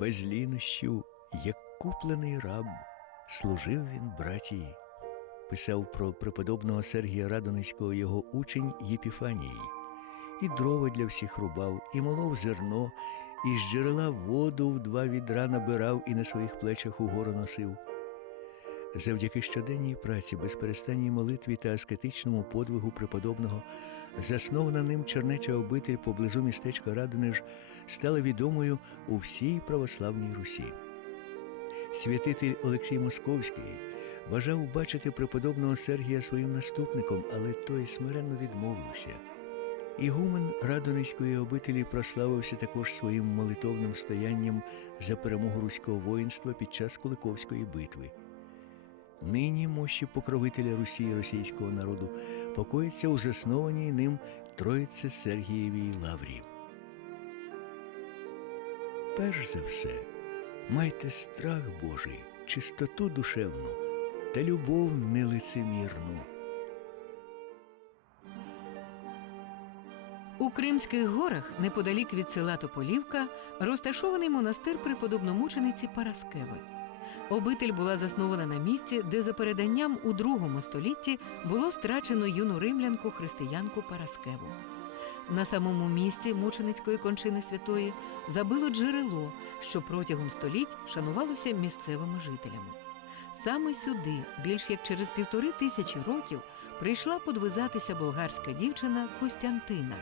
Без лінощів, як куплений раб, служив він братії, писав про преподобного Сергія Радоницького його учень Єпіфанії, і дрова для всіх рубав, і молов зерно, і з джерела воду в два відра набирав і на своїх плечах угору носив. Завдяки щоденній праці, безперестанній молитві та аскетичному подвигу преподобного, заснована ним чернеча обитель поблизу містечка Радонеж стала відомою у всій православній Русі. Святитель Олексій Московський бажав бачити преподобного Сергія своїм наступником, але той смиренно відмовився. Ігумен Радонезької обителі прославився також своїм молитовним стоянням за перемогу руського воїнства під час Куликовської битви. Нині мощі покровителя Русі російського народу покоїться у заснованій ним Троїце Сергієвій лаврі. Перш за все, майте страх Божий, чистоту душевну та любов нелицемірну. У Кримських горах, неподалік від села Тополівка, розташований монастир преподобномучениці Параскеви. Обитель була заснована на місці, де за переданням у другому столітті було страчено юну римлянку християнку Параскеву. На самому місці мученицької кончини святої забило джерело, що протягом століть шанувалося місцевими жителями. Саме сюди, більш як через півтори тисячі років, прийшла подвизатися болгарська дівчина Костянтина.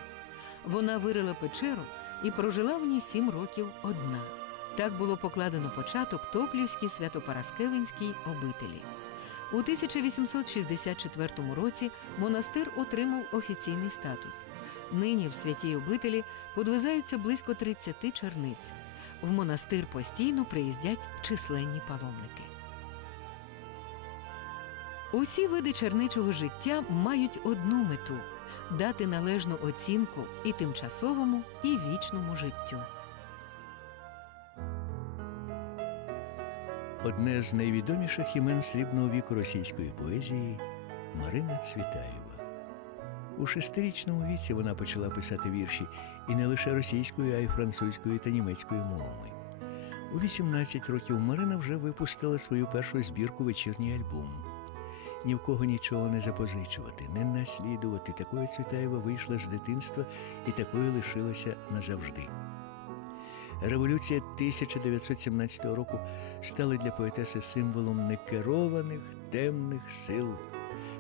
Вона вирила печеру і прожила в ній сім років одна. Так було покладено початок Топлівській Святопараскевинській обителі. У 1864 році монастир отримав офіційний статус. Нині в святій обителі подвизаються близько 30 черниць. В монастир постійно приїздять численні паломники. Усі види черничого життя мають одну мету дати належну оцінку і тимчасовому, і вічному життю. Одне з найвідоміших імен срібного віку російської поезії Марина Цвітаєва. У шестирічному віці вона почала писати вірші і не лише російською, а й французькою та німецькою мовами. У 18 років Марина вже випустила свою першу збірку вечірній альбом. Ні в кого нічого не запозичувати, не наслідувати. Такою Цвітаєва вийшла з дитинства і такою лишилася назавжди. Революція 1917 року стала для поетеси символом некерованих темних сил,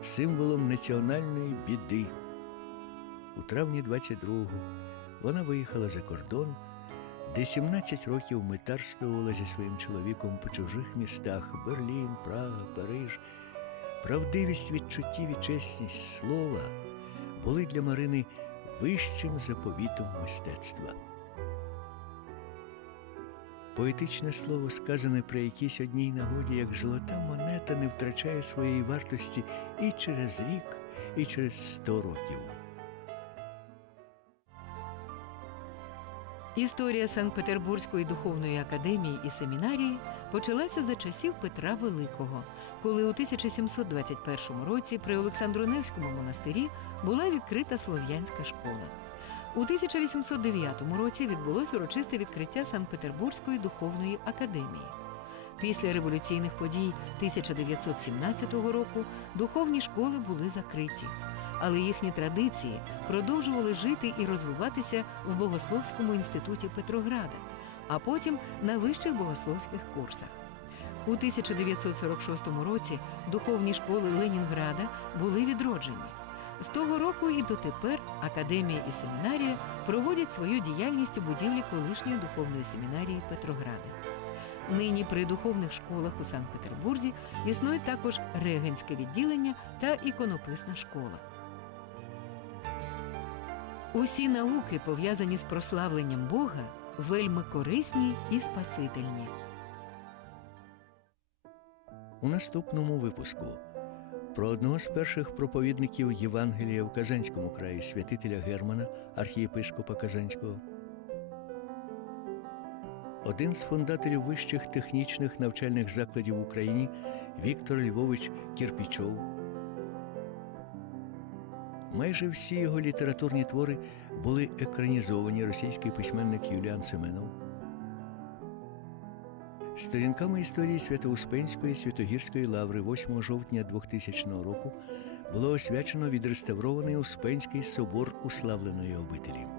символом національної біди. У травні 22-го вона виїхала за кордон, де 17 років метарствувала зі своїм чоловіком по чужих містах Берлін, Прага, Париж. Правдивість відчуттів і чесність слова були для Марини вищим заповітом мистецтва. Поетичне слово, сказане при якійсь одній нагоді, як золота монета, не втрачає своєї вартості і через рік, і через сто років. Історія Санкт-Петербурзької духовної академії і семінарії почалася за часів Петра Великого, коли у 1721 році при Олександруневському монастирі була відкрита слов'янська школа. У 1809 році відбулось урочисте відкриття Санкт-Петербурзької духовної академії. Після революційних подій 1917 року духовні школи були закриті, але їхні традиції продовжували жити і розвиватися в Богословському інституті Петрограда, а потім на вищих богословських курсах. У 1946 році духовні школи Ленінграда були відроджені. З того року і дотепер академія і семінарія проводять свою діяльність у будівлі колишньої духовної семінарії Петрограда. Нині при духовних школах у Санкт-Петербурзі існує також регенське відділення та іконописна школа. Усі науки, пов'язані з прославленням Бога, вельми корисні і спасительні. у наступному випуску. Про одного з перших проповідників Євангелія в Казанському краї святителя Германа, архієпископа Казанського. Один з фундаторів вищих технічних навчальних закладів в Україні Віктор Львович Кірпічов. Майже всі його літературні твори були екранізовані російський письменник Юліан Семенов. Сторінками історії Свято-Успенської Святогірської лаври 8 жовтня 2000 року було освячено відреставрований Успенський собор уславленої обителі.